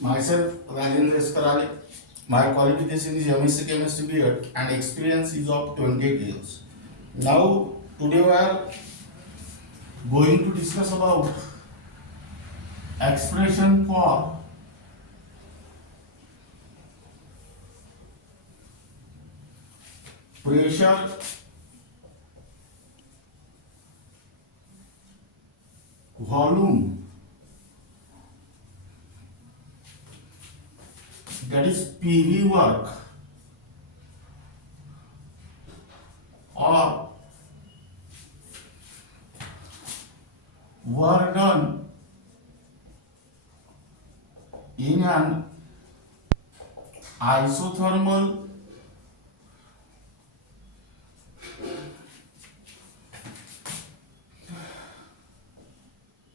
Myself, Rajendra Eskarale. My qualification is MSc Chemistry B.Ed and experience is of 28 years. Now, today we are going to discuss about expression for pressure, volume, that is PV work, or work done in an isothermal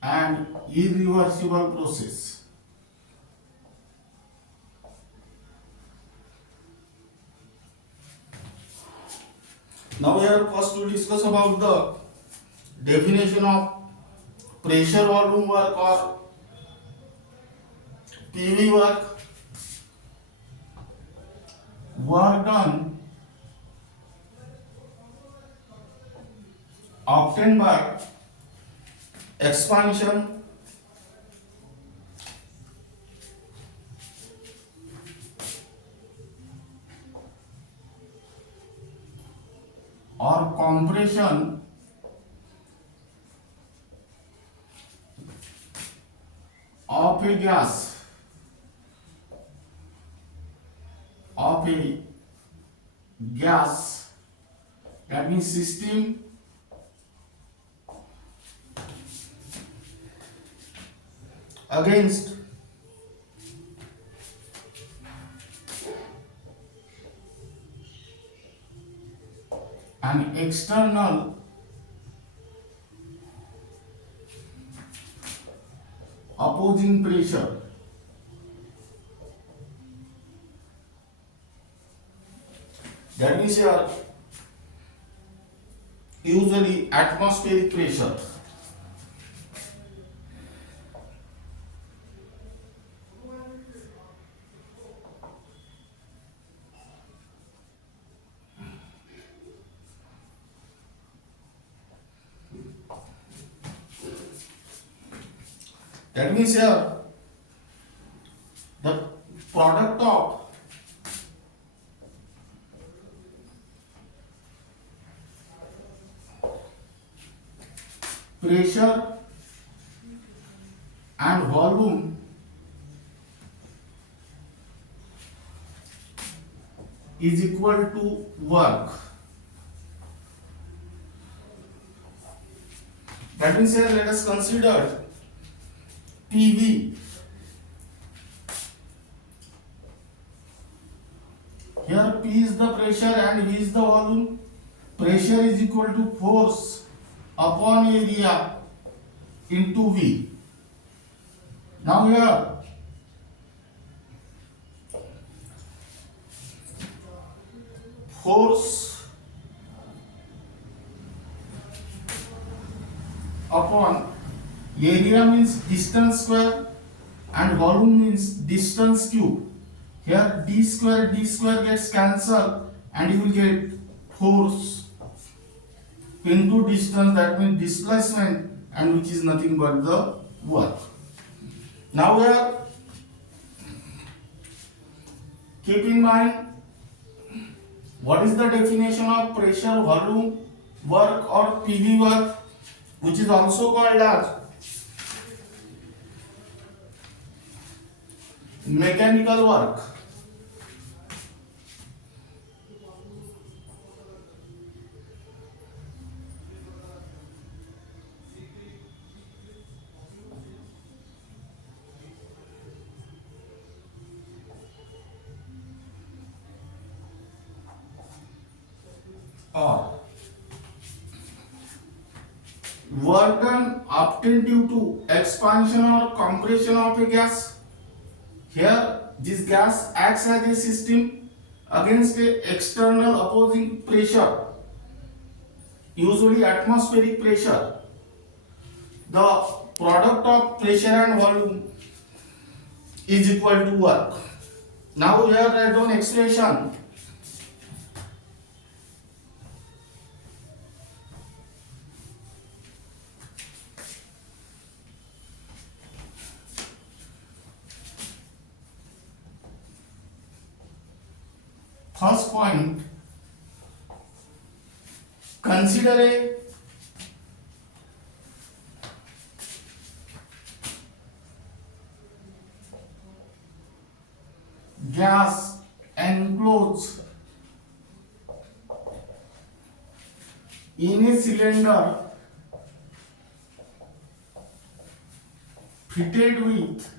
and irreversible process. Now we are first to discuss about the definition of pressure volume work or PV work. Work done obtained by expansion or compression of a gas, that means system against an external opposing pressure. That means here usually atmospheric pressure. That means here the product of pressure and volume is equal to work. That means here let us consider PV. Here P is the pressure and V is the volume. Pressure is equal to force upon area into V. Now here force upon area means distance square and volume means distance cube. Here d square gets cancelled and you will get force into distance, that means displacement, and which is nothing but the work. Now here keep in mind what is the definition of pressure, volume, work or PV work, which is also called as mechanical work. Or work done obtained due to expansion or compression of a gas. Here this gas acts as a system against a external opposing pressure, usually atmospheric pressure. The product of pressure and volume is equal to work. Now here write down expression. First point, consider a gas enclosed in a cylinder fitted with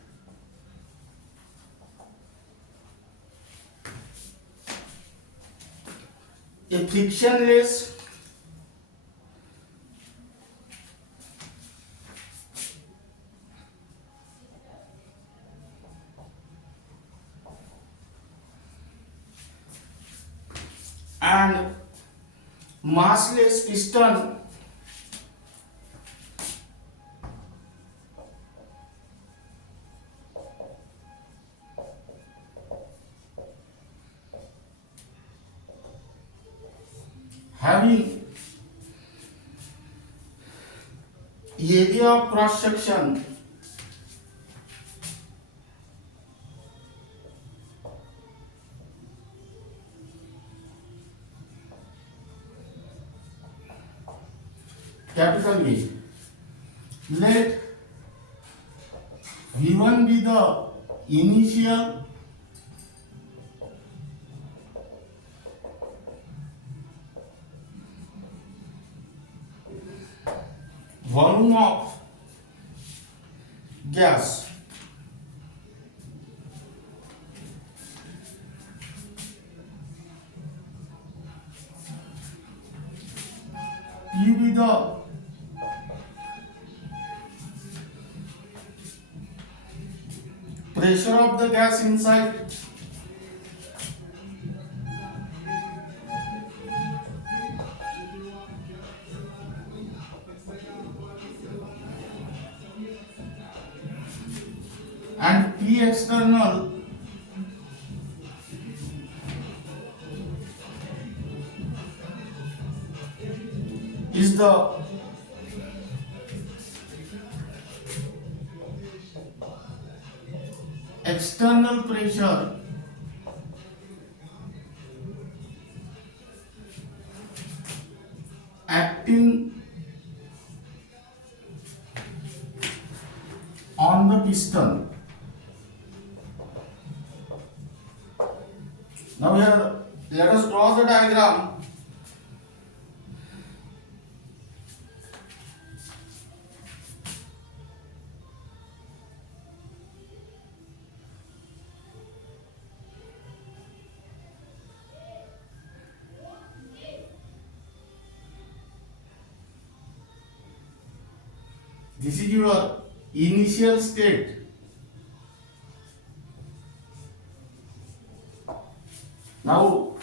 a frictionless and massless piston having area of cross section capital V. Let V1 be the initial volume of gas P be the pressure of the gas inside and P external is the external pressure acting on the piston. Now here let us draw the diagram. This is your initial state. Now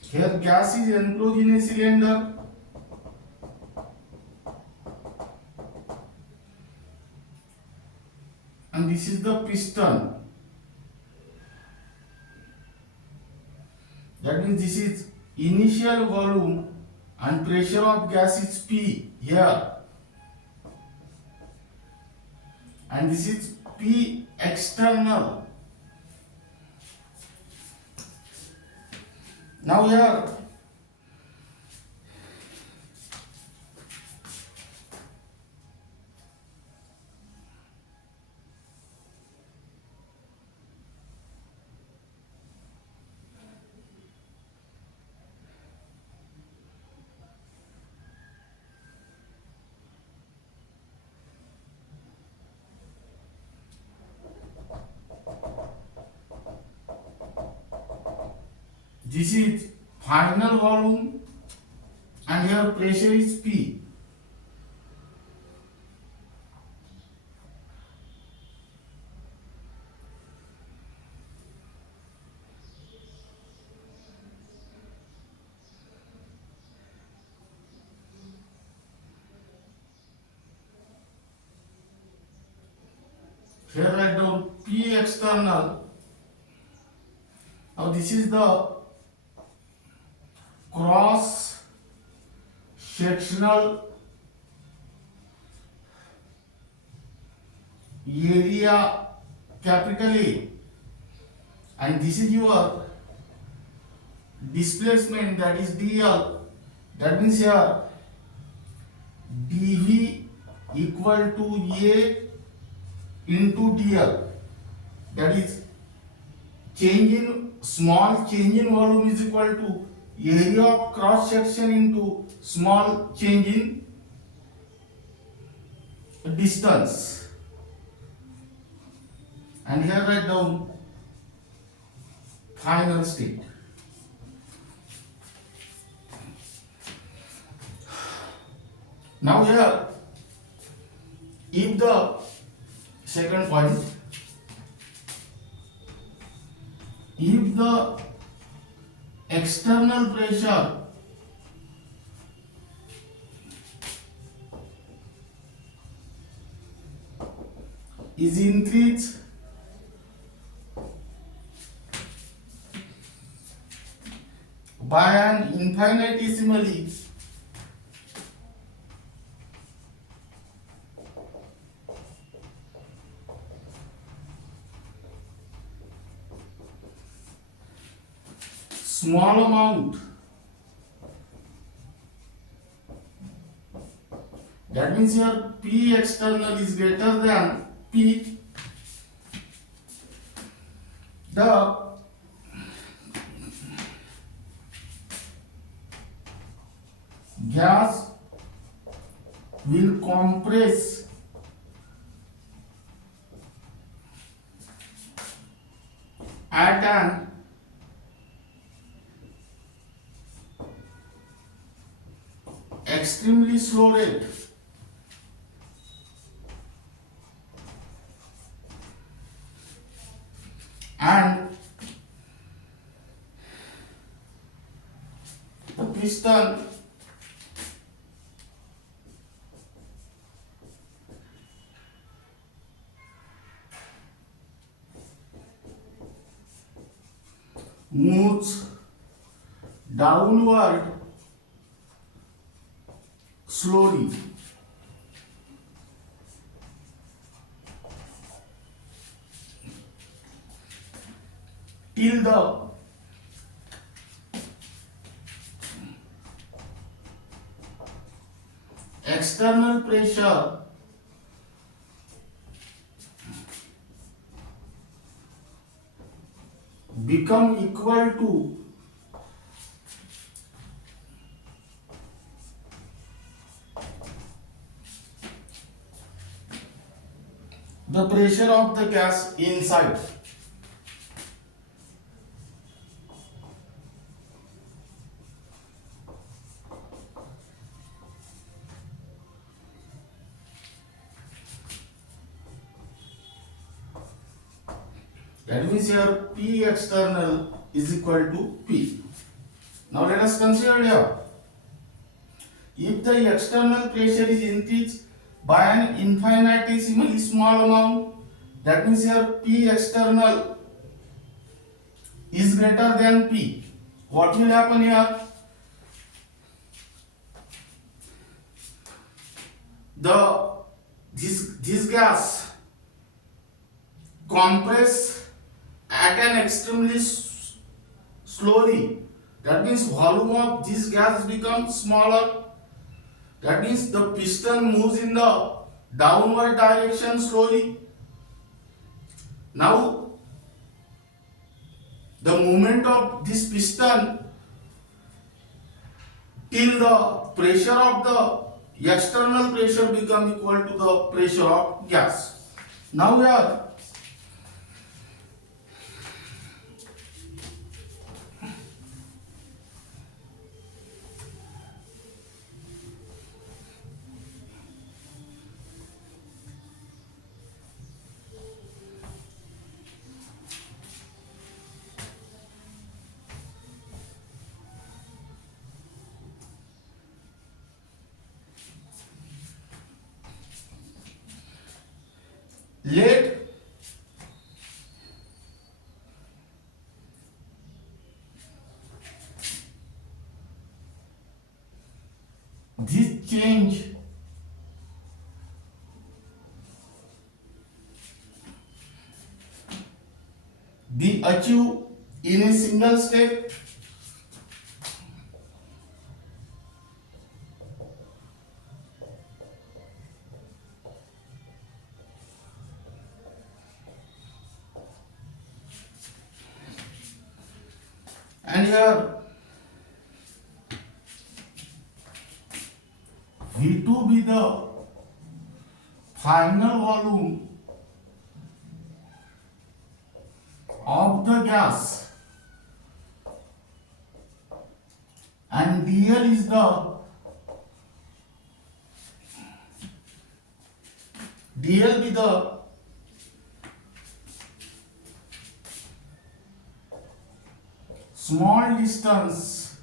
here gas is enclosed in a cylinder and this is the piston. That means this is initial volume and pressure of gas is P here, and this is P external. Now here this is final volume and here pressure is P. Here write down P external. Now this is the cross sectional area capital A, and this is your displacement, that is dl. That means here dv equal to A into dl, that is small change in volume is equal to area of cross section into small change in distance. And here write down final state. Now here, if the second point, if the external pressure is increased by an infinitesimally small amount, that means here P external is greater than P, the gas will compress at an extremely slow rate, and the piston moves downward slowly till the external pressure become equal to the pressure of the gas inside. That means here P external is equal to P. Now let us consider here, if the external pressure is increased by an infinitesimally small amount, that means here P external is greater than P. What will happen here? This gas compress at an extremely slowly. That means volume of this gas becomes smaller. That means the piston moves in the downward direction slowly. Now the movement of this piston till the pressure of the external pressure become equal to the pressure of gas. Now here let This change be achieved in a single step and here V2 be the final volume of the gas and dl is the dl be the small distance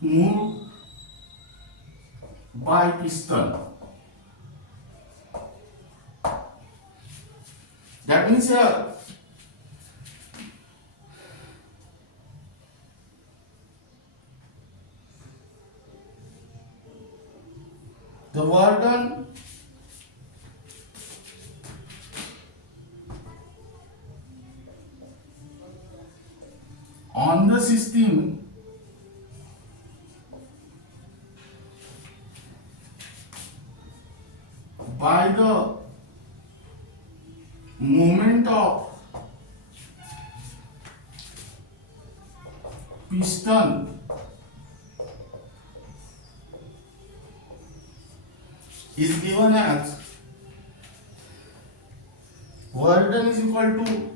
moved by piston. That means here the work done on the system by the movement of piston is given as work done is equal to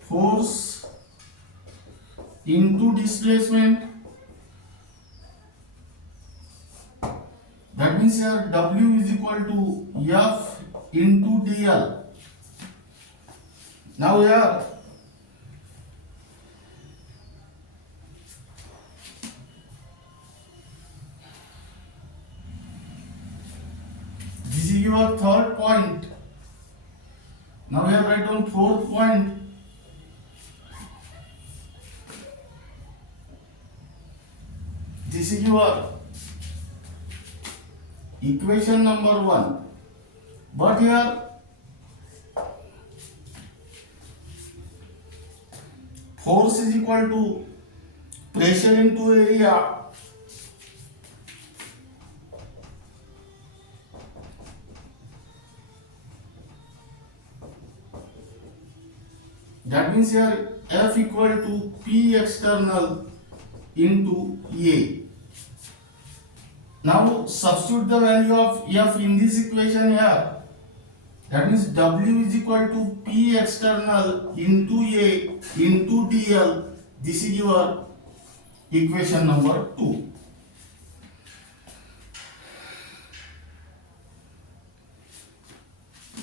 force into displacement. That means here W is equal to F into dl. Now here this is your third point. Now here write down fourth point. This is your equation number 1. But here force is equal to pressure into area. That means here F equal to P external into A. Now substitute the value of F in this equation here. That means W is equal to P external into A into dl. This is your equation number 2.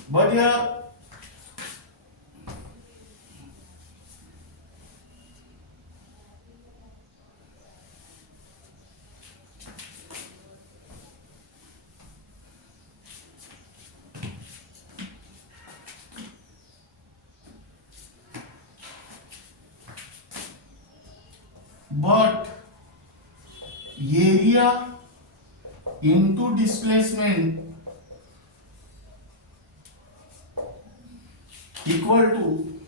But here but area into displacement equal to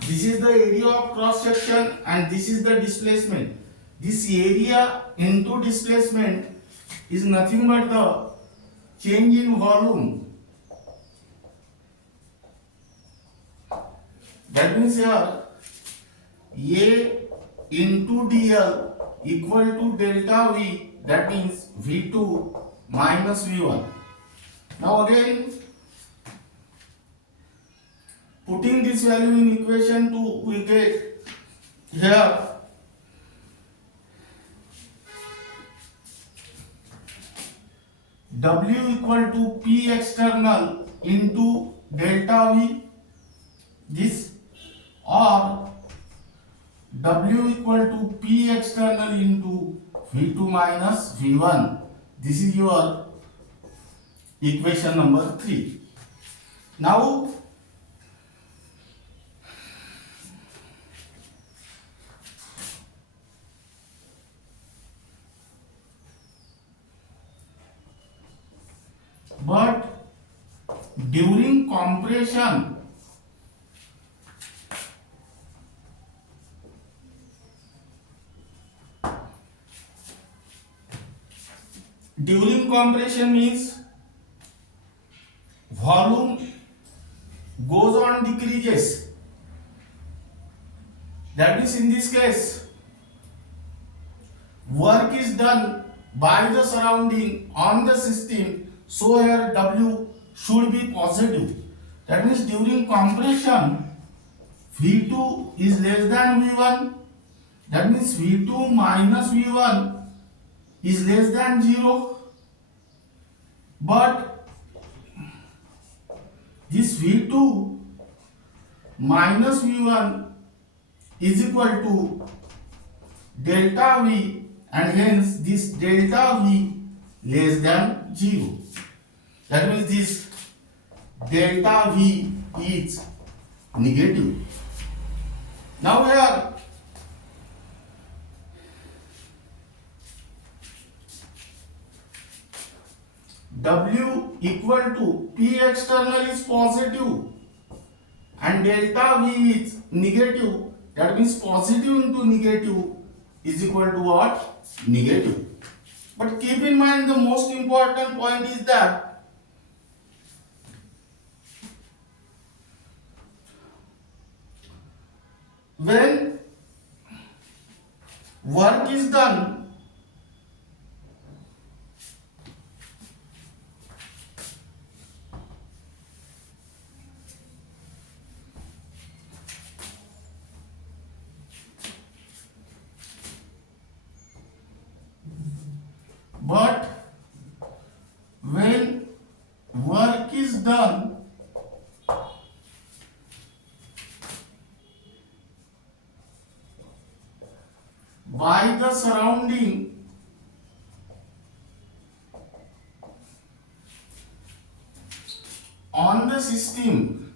this is the area of cross section and this is the displacement. This area into displacement is nothing but the change in volume. That means here A into dl equal to delta V, that means V2 minus V1. Now again putting this value in equation 2, we get here W equal to P external into delta V, this, or W equal to P external into V2 minus V1. This is your equation number 3. Now but during compression means volume goes on decreases. That means in this case work is done by the surrounding on the system, so here W should be positive. That means during compression V2 is less than V1. That means V2 minus V1 is less than 0. But this V2 minus V1 is equal to delta V, and hence this delta V less than 0. That means this delta V is negative. Now here W equal to P external is positive and delta V is negative. That means positive into negative is equal to what? Negative. But keep in mind, the most important point is that when work is done but when work is done by the surrounding on the system,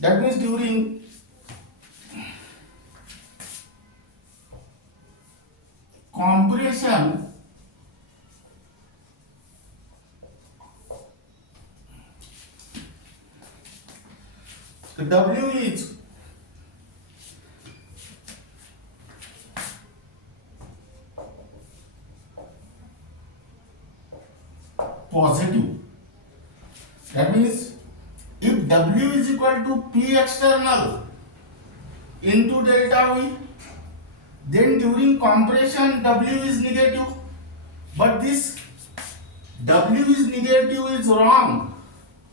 that means during compression W is positive. That means if W is equal to P external into delta V, then during compression W is negative. But this W is negative is wrong,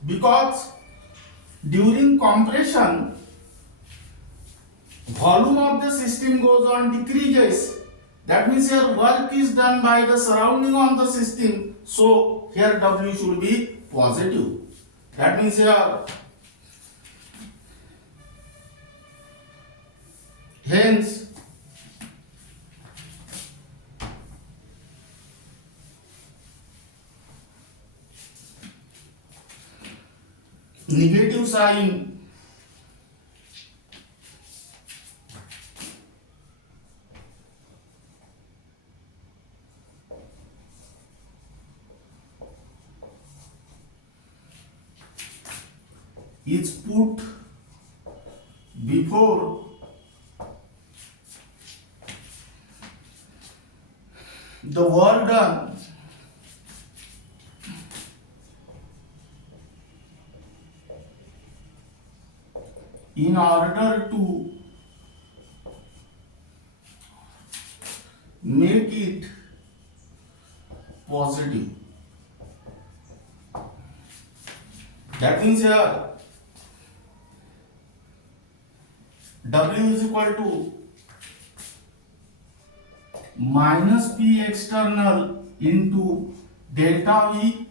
because during compression volume of the system goes on decreases. That means here work is done by the surrounding on the system, so here W should be positive. That means here hence negative sign is put before the work done in order to make it positive. That means here W is equal to minus P external into delta V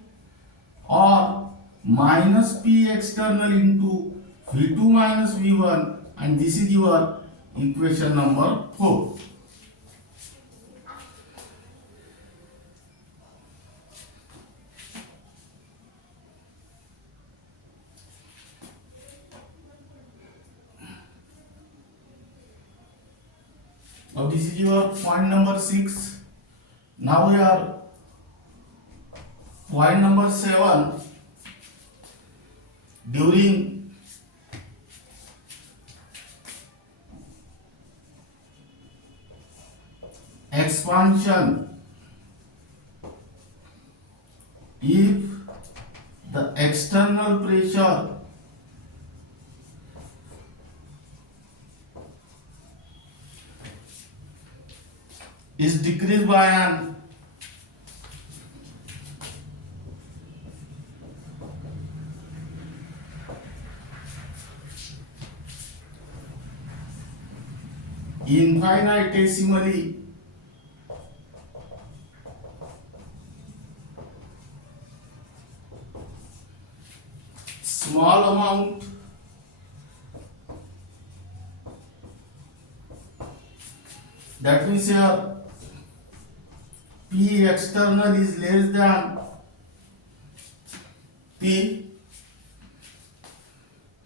or minus P external into V2 minus V1, and this is your equation number 4. Now this is your point number 6. Now we are point number 7. During expansion, if the external pressure is decreased by an infinitesimally small amount, that means here P external is less than P,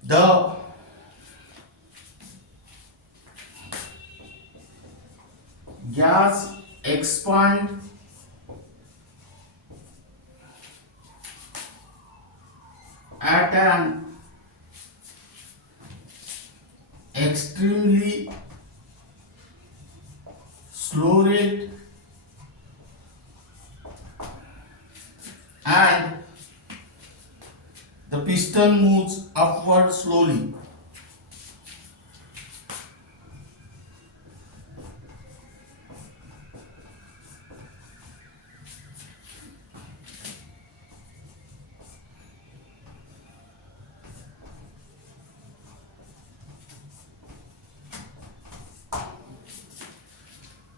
the gas expand at an extremely slow rate and the piston moves upward slowly.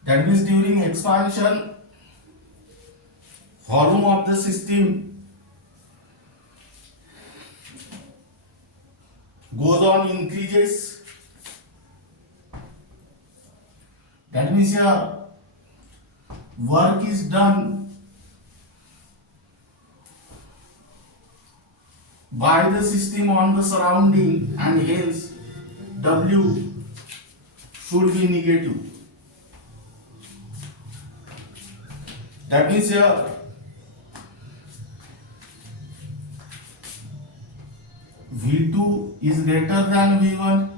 That means during expansion, volume of the system goes on increases. That means here work is done by the system on the surrounding, and hence W should be negative. That means here V2 is greater than V1.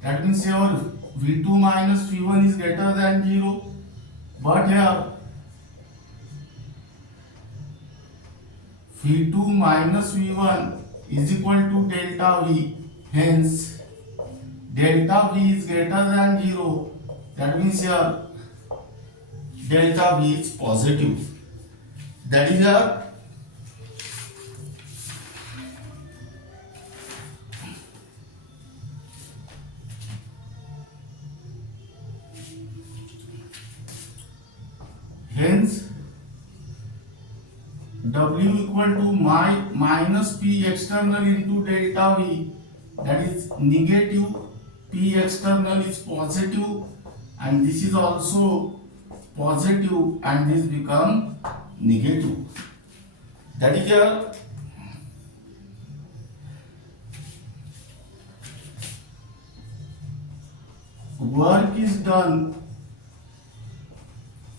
That means here V2 minus V1 is greater than 0. But here V2 minus V1 is equal to delta V. Hence delta V is greater than 0. That means here delta V is positive. That is here hence W equal to minus P external into delta V, that is negative. P external is positive and this is also positive, and this become negative. That is here work is done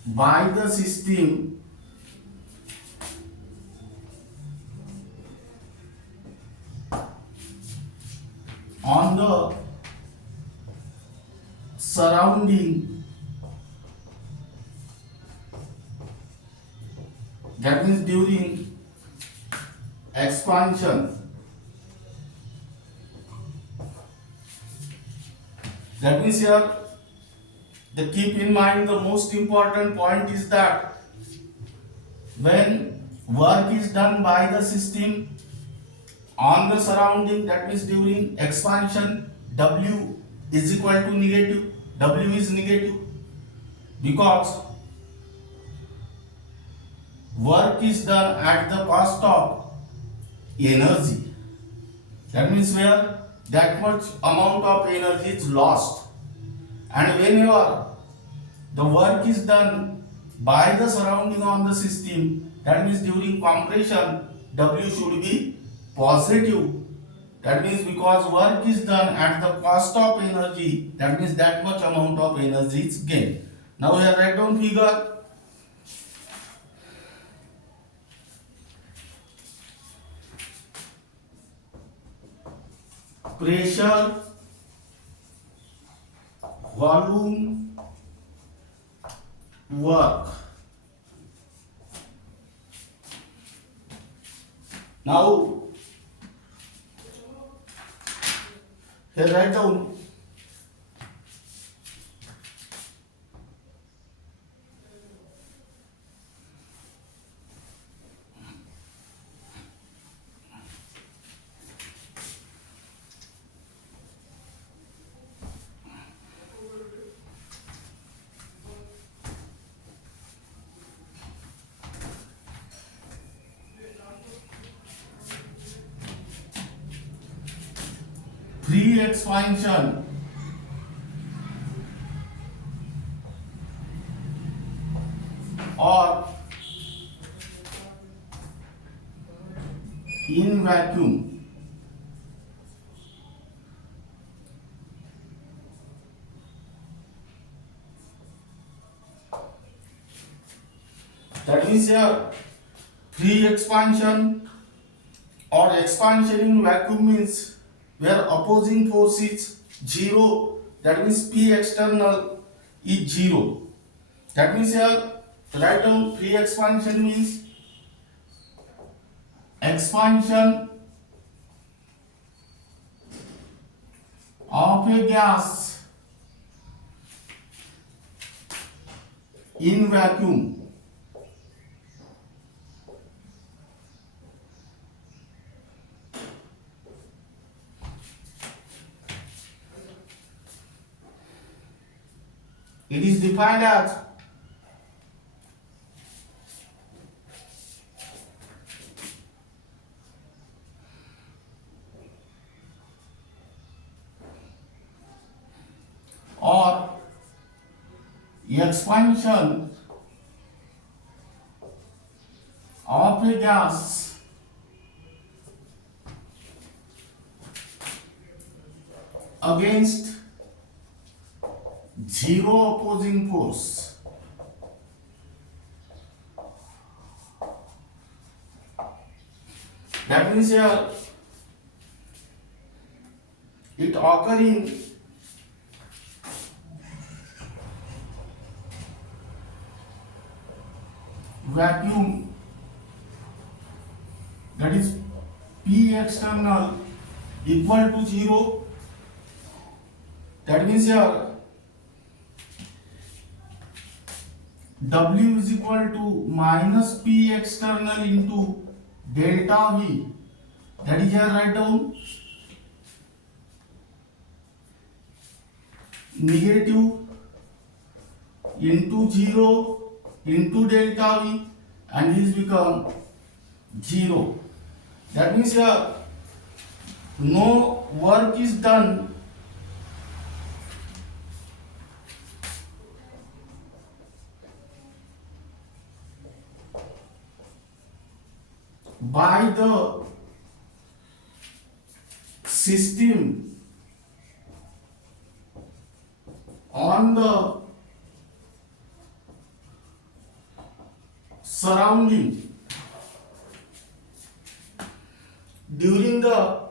by the system on the surrounding, that means during expansion. That means here keep in mind the most important point is that when work is done by the system on the surrounding, that means during expansion, W is equal to negative. W is negative because work is done at the cost of energy. That means where that much amount of energy is lost. And whenever the work is done by the surrounding on the system, that means during compression W should be positive. That means because work is done at the cost of energy, that means that much amount of energy is gained. Now here write down figure. Pressure, volume, work. Now here write down free expansion or in vacuum. That means here free expansion or expansion in vacuum means where opposing force is zero. That means P external is zero. That means here write down free expansion means expansion of a gas in vacuum. It is defined as or expansion of a gas against zero opposing force. That means here it occurs in vacuum, that is P external equal to zero. That means here W is equal to minus P external into delta V. That is here write down negative into 0 into delta V, and this become 0. That means here no work is done by the system on the surrounding during the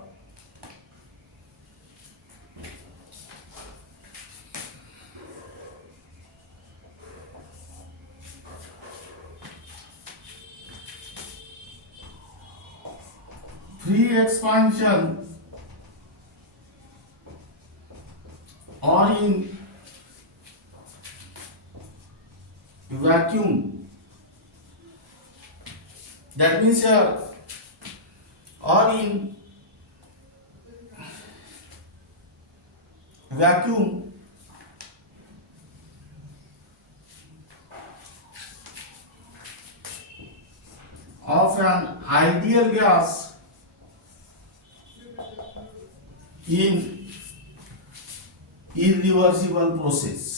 free expansion or in vacuum. That means here or in vacuum of an ideal gas in irreversible process.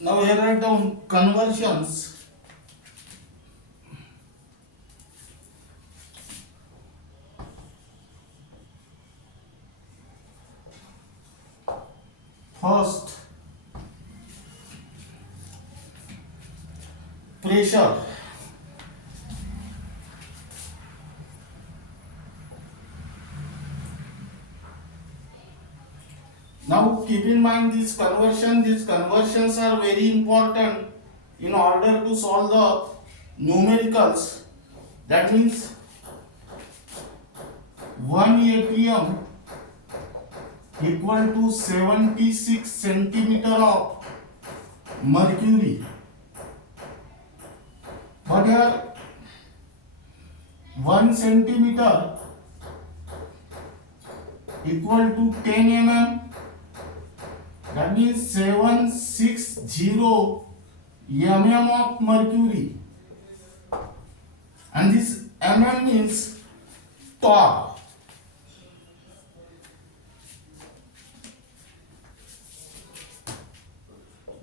Now here write down conversions. First, pressure. Now keep in mind these conversions are very important in order to solve the numericals. That means 1 atm equal to 76 centimeter of mercury. But here 1 centimeter equal to 10 mm. That means 760 mm of mercury. And this mm means torr.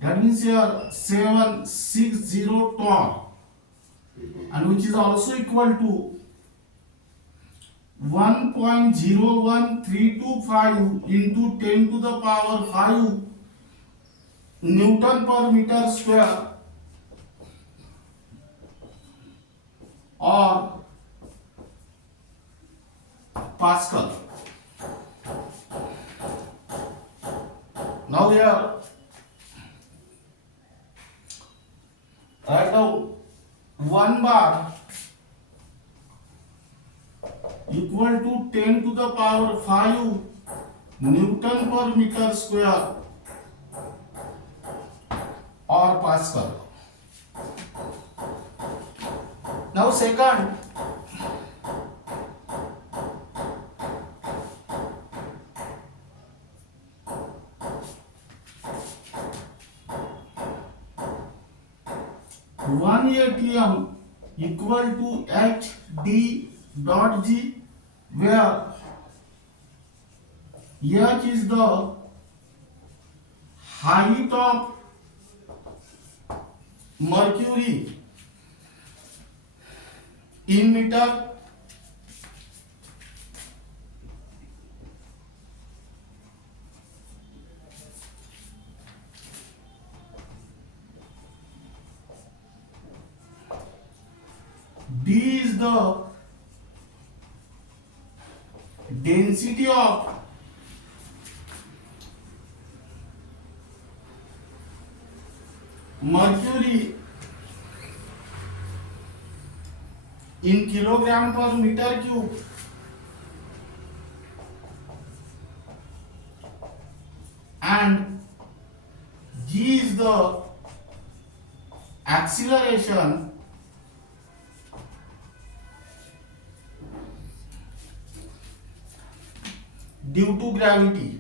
That means here 760 torr, and which is also equal to 1.01325 into 10 to the power 5 Newton per meter square, or Pascal. Now here write down 1 bar equal to 10 to the power 5 Newton per meter square, or Pascal. Now second, one atm equal to hd dot g, where h is the height of mercury in meter, d is the density of mercury in kilogram per meter cube, and g is the acceleration due to gravity.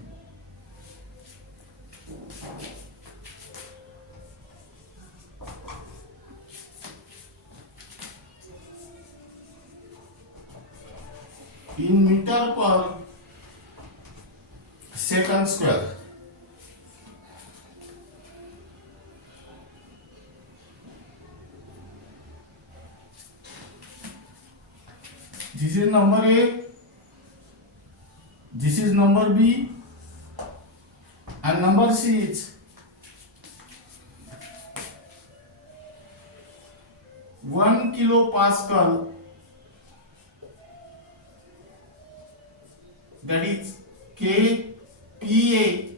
In meter per second square. This is number A, this is number B, and number C is 1 kilopascal, that is kPa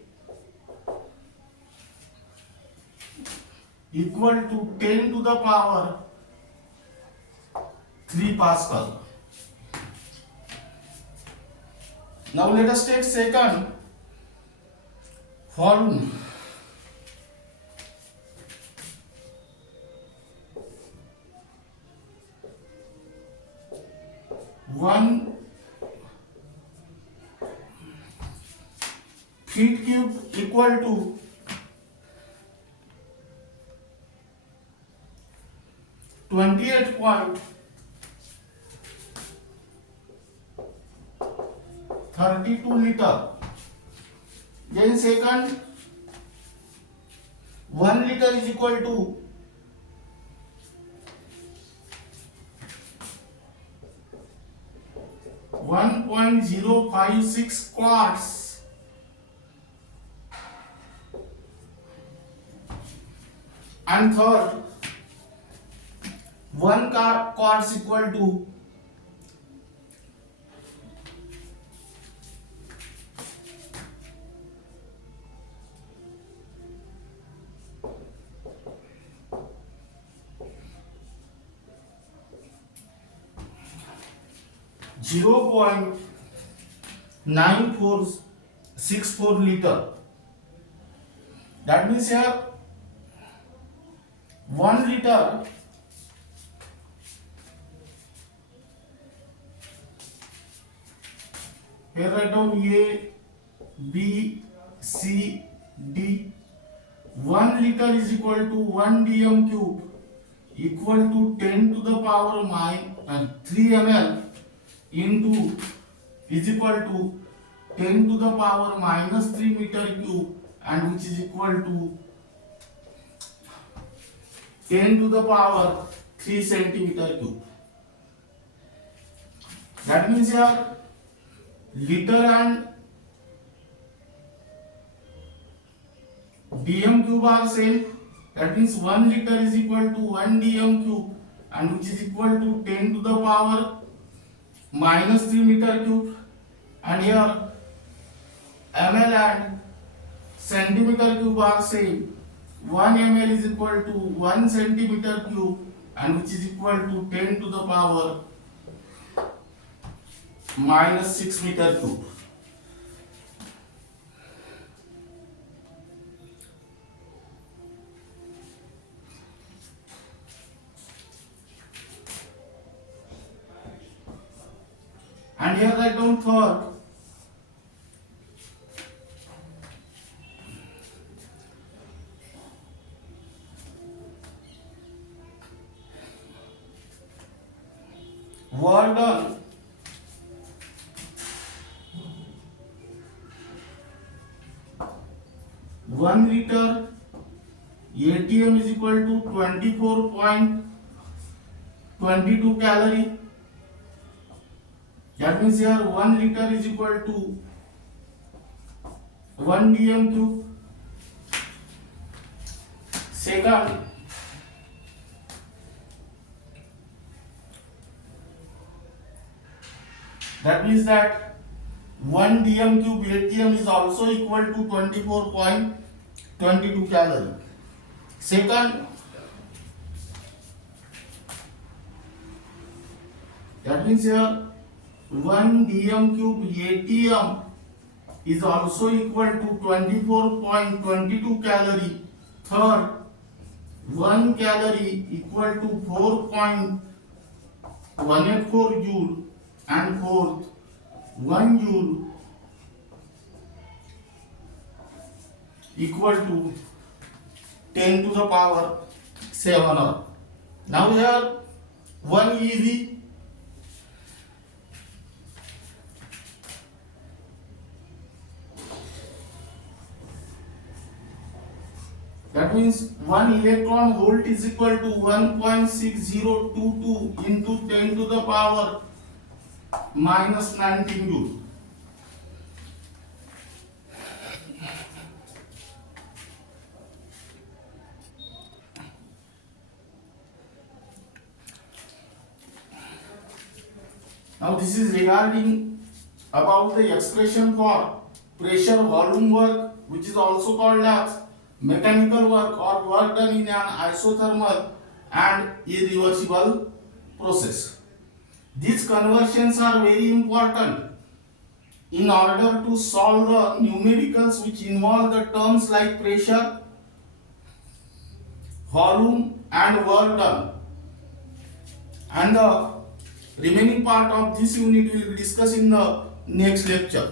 equal to 10 to the power 3 Pascal. Now let us take second volume. One feet cube equal to 28.32 liter. Then second, 1 liter is equal to 1.056 quarts. And third, 1 quarts equal to 0.9464 liter. That means here 1 liter here write down A, B, C, D. 1 liter is equal to 1 dm cube equal to 10 to the power minus 3 ml into is equal to 10 to the power minus 3 meter cube, and which is equal to 10 to the power 3 centimeter cube. That means here liter and dm cube are same. That means 1 liter is equal to 1 dm cube, and which is equal to 10 to the power minus 3 meter cube. And here ml and centimeter cube are same. 1 ml is equal to 1 centimeter cube, and which is equal to 10 to the power minus 6 meter cube. And here write down third. Workdone. One liter ATM is equal to 24.22 calorie. That means here 1 liter is equal to 1 dm cube. Second, that means that 1 dm cube ATM is also equal to 24.22 calorie. Second, that means here 1 dm cube ATM is also equal to 24.22 calorie. Third, 1 calorie equal to 4.184 joule, and fourth, 1 joule equal to 10 to the power 7. Now here 1 EV that means 1 electron volt is equal to 1.6022 into 10 to the power minus 19 joule. Now this is regarding about the expression for pressure volume work, which is also called as mechanical work or work done in an isothermal and irreversible process. These conversions are very important in order to solve the numericals which involve the terms like pressure, volume and work done. And the remaining part of this unit will be discussed in the next lecture.